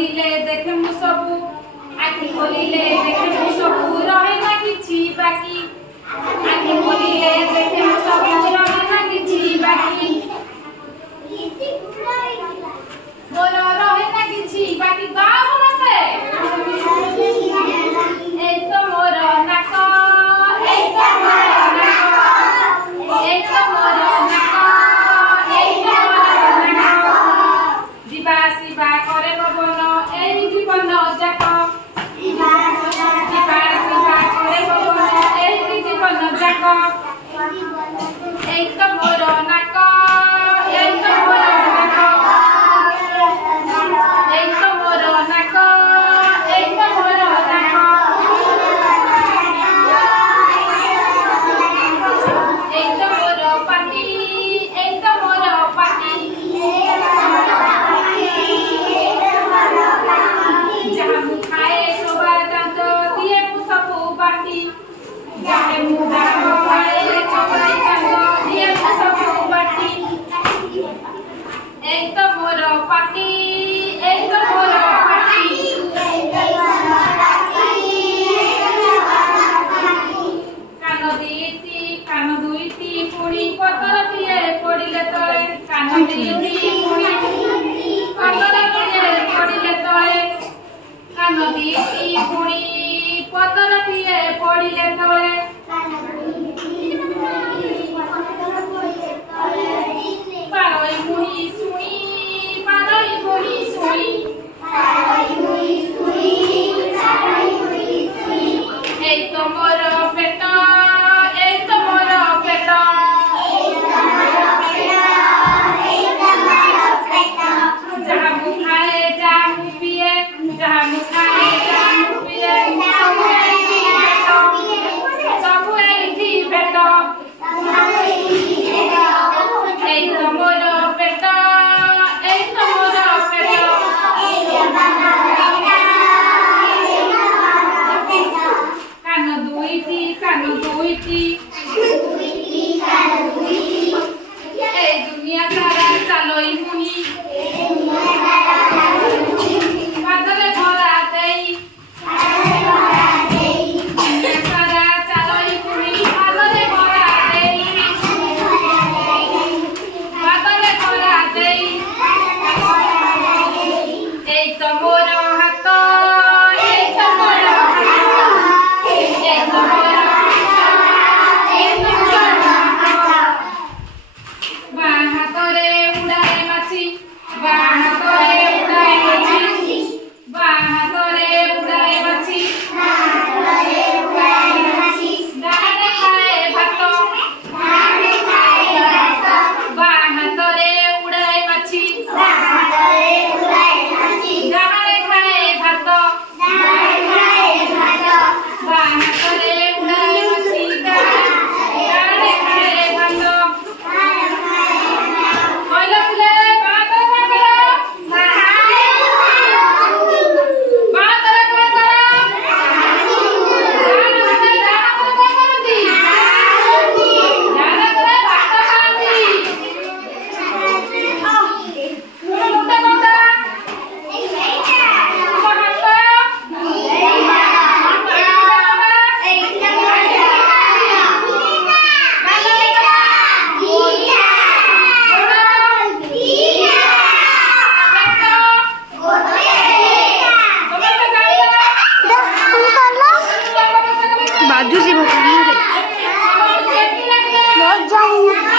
खोलिले देखे मु सबू आखि खोलिले देखे मु सबू रहे ना किछि बाकी आखि खोलिले देखे मु सबू रहे ना किछि बाकी मोर रहे ना किछि बाकी गाँव समस्ते ए तो मोर नाक ए तो मोर नाक ए तो मोर नाक ए तो मोर नाक दिबा सिबा करे पवन ए जीवन जाक दिबा सिबा करे पवन ए जीवन जाक ए तो मोर नाक ए तो मोर नाक ए तो मोर नाक ए तो मोर नाक ए तो मोर पाटी ए तो मोर पाटी जहाँ मु खाए सोबा दांत दिए मु सबू बाटी जहाँ मु खाए सोबा दांत दिए मु सबू बाटी एक तो मोर पाटी एक तो मोर पाटी कान दुईटी पुणी पतर पिए पड़िले तले कान दुईटी पुणी पतर पिए पड़िले तले कान दुईटी पुणी पतर पिए पड़िले तले पारोई मुही सुनी पारोई मुही सुनी ए तो मोर पेट ए तो मोर पेट जहाँ मु खाए जहाँ मु पिए जहाँ मु खाए जहाँ मु पिए सबु एठी पेट ए तो मोर पेट ए तो मोर पेट कान दुईटी ए दुनिया सारा चलोई मुही बादल भरा देई दुनिया सारा चलोई मुही बादल भरा देई बादल भरा देई ए तो मोर हाथ ए तो मोर हाथ ए तो मोर बाहातरे उड़ाए माछी बाहातरे उड़ाए माछी बाहातरे उड़ाए माछी डाले खाए भात बाहातरे उड़ाए माछी डाले खाए भात बाहातरे उड़ाए माछी डाले खाए भात କହିଲା ଥିଲେ ବାହାତରେ କଣ କର ବାହାତରେ କଣ କର बाजू से बहुत जाऊँ